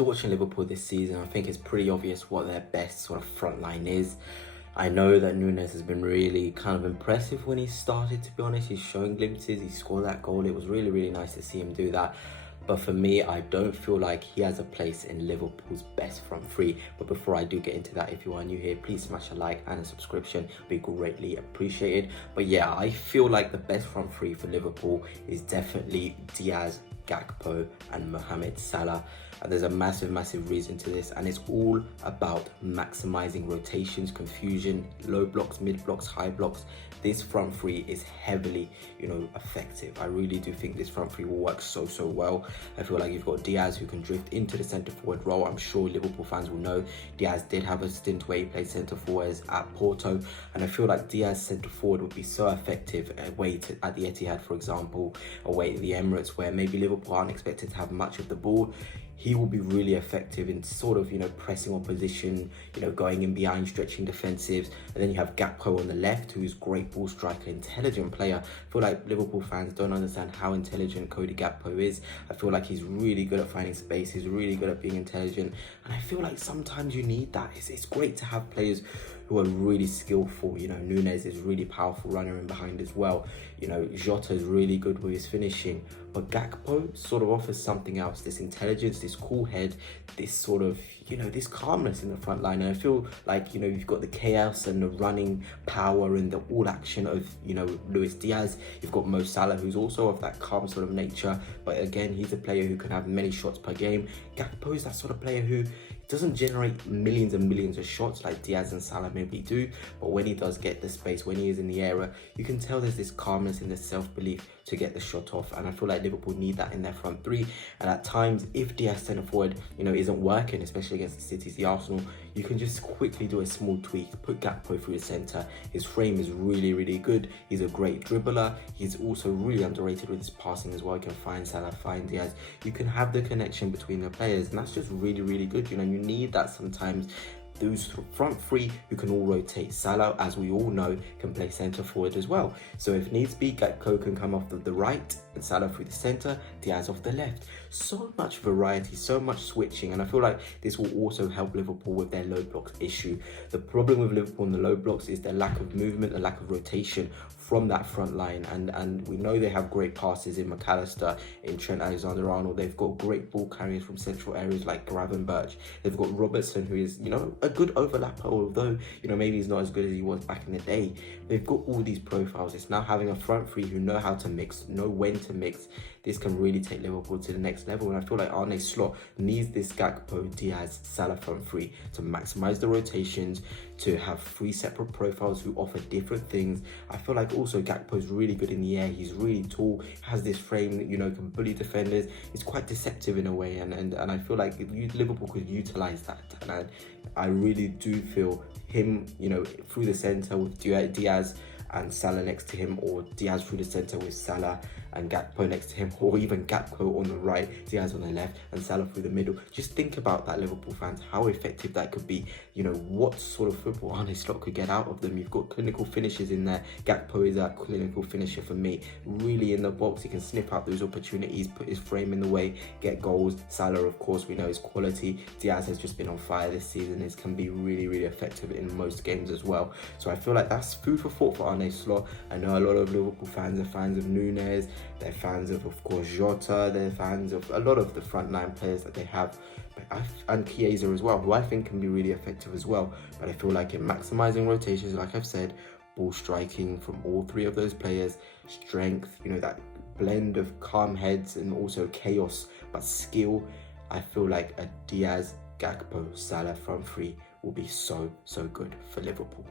After watching Liverpool this season, I think it's pretty obvious what their best sort of front line is. I know that Nunes has been really kind of impressive when he started, to be honest. He's showing glimpses, he scored that goal. It was really, really nice to see him do that. But for me, I don't feel like he has a place in Liverpool's best front three. But before I do get into that, if you are new here, please smash a like and a subscription. It'd be greatly appreciated. But yeah, I feel like the best front three for Liverpool is definitely Diaz, Gakpo and Mohamed Salah. And there's a massive reason to this, and it's all about maximizing rotations, confusion, low blocks, mid blocks, high blocks. This front three is heavily, effective. I really do think this front three will work so well. I feel like you've got Diaz who can drift into the centre forward role. I'm sure Liverpool fans will know Diaz did have a stint where he played centre forwards at Porto, and I feel like Diaz centre forward would be so effective away at the Etihad, for example, away at the Emirates, where maybe Liverpool aren't expected to have much of the ball. He will be really effective in sort of, pressing opposition, going in behind, stretching defensives. And then you have Gakpo on the left, who is great ball striker, intelligent player. I feel like Liverpool fans don't understand how intelligent Cody Gakpo is. I feel like he's really good at finding space. He's really good at being intelligent. And I feel like sometimes you need that. It's great to have players who are really skillful. Nunes is really powerful runner in behind as well. Jota is really good with his finishing. But Gakpo sort of offers something else, this intelligence, this cool head, this sort of, this calmness in the front line. And I feel like, you've got the chaos and the running power and the all action of, Luis Diaz. You've got Mo Salah, who's also of that calm sort of nature. But again, he's a player who can have many shots per game. Gakpo is that sort of player who doesn't generate millions and millions of shots like Diaz and Salah maybe do, but when he does get the space, when he is in the area, you can tell there's this calmness and this self-belief to get the shot off. And I feel like Liverpool need that in their front three. And at times, if Diaz centre forward, isn't working, especially against the Cities, the Arsenal, you can just quickly do a small tweak, put Gakpo through the centre. His frame is really good. He's a great dribbler. He's also really underrated with his passing as well. You can find Salah, find Diaz. You can have the connection between the players, and that's just really good. You need that sometimes. Those front three who can all rotate. Salah, as we all know, can play centre forward as well. So if needs be, Gakpo can come off the right and Salah through the centre, Diaz off the left. So much variety, so much switching, and I feel like this will also help Liverpool with their low blocks issue. The problem with Liverpool in the low blocks is their lack of movement, the lack of rotation from that front line, and we know they have great passes in McAllister, in Trent Alexander-Arnold. They've got great ball carriers from central areas like Gravenberch. They've got Robertson, who is, a good overlapper, although, maybe he's not as good as he was back in the day. They've got all these profiles. It's now having a front three who know how to mix, know when to mix. This can really take Liverpool to the next level, and I feel like Arne Slot needs this Gakpo, Diaz, Salah front three to maximize the rotations, to have three separate profiles who offer different things. I feel like also Gakpo's really good in the air. He's really tall, has this frame that, can bully defenders. It's quite deceptive in a way, and I feel like if Liverpool could utilize that, and I really do feel him, through the centre with Diaz and Salah next to him, or Diaz through the centre with Salah and Gakpo next to him, or even Gakpo on the right, Diaz on the left, and Salah through the middle. Just think about that, Liverpool fans, how effective that could be. What sort of football Arne Slot could get out of them. You've got clinical finishers in there. Gakpo is that clinical finisher for me. Really in the box, he can sniff out those opportunities, put his frame in the way, get goals. Salah, of course, we know his quality. Diaz has just been on fire this season. This can be really effective in most games as well. So I feel like that's food for thought for Arne Slot. I know a lot of Liverpool fans are fans of Nunes. They're fans of course, Jota. They're fans of a lot of the front line players that they have, and Chiesa as well, who I think can be really effective as well. But I feel like in maximising rotations, like I've said, ball striking from all three of those players, strength, that blend of calm heads and also chaos, but skill, I feel like a Diaz, Gakpo, Salah front three will be so good for Liverpool.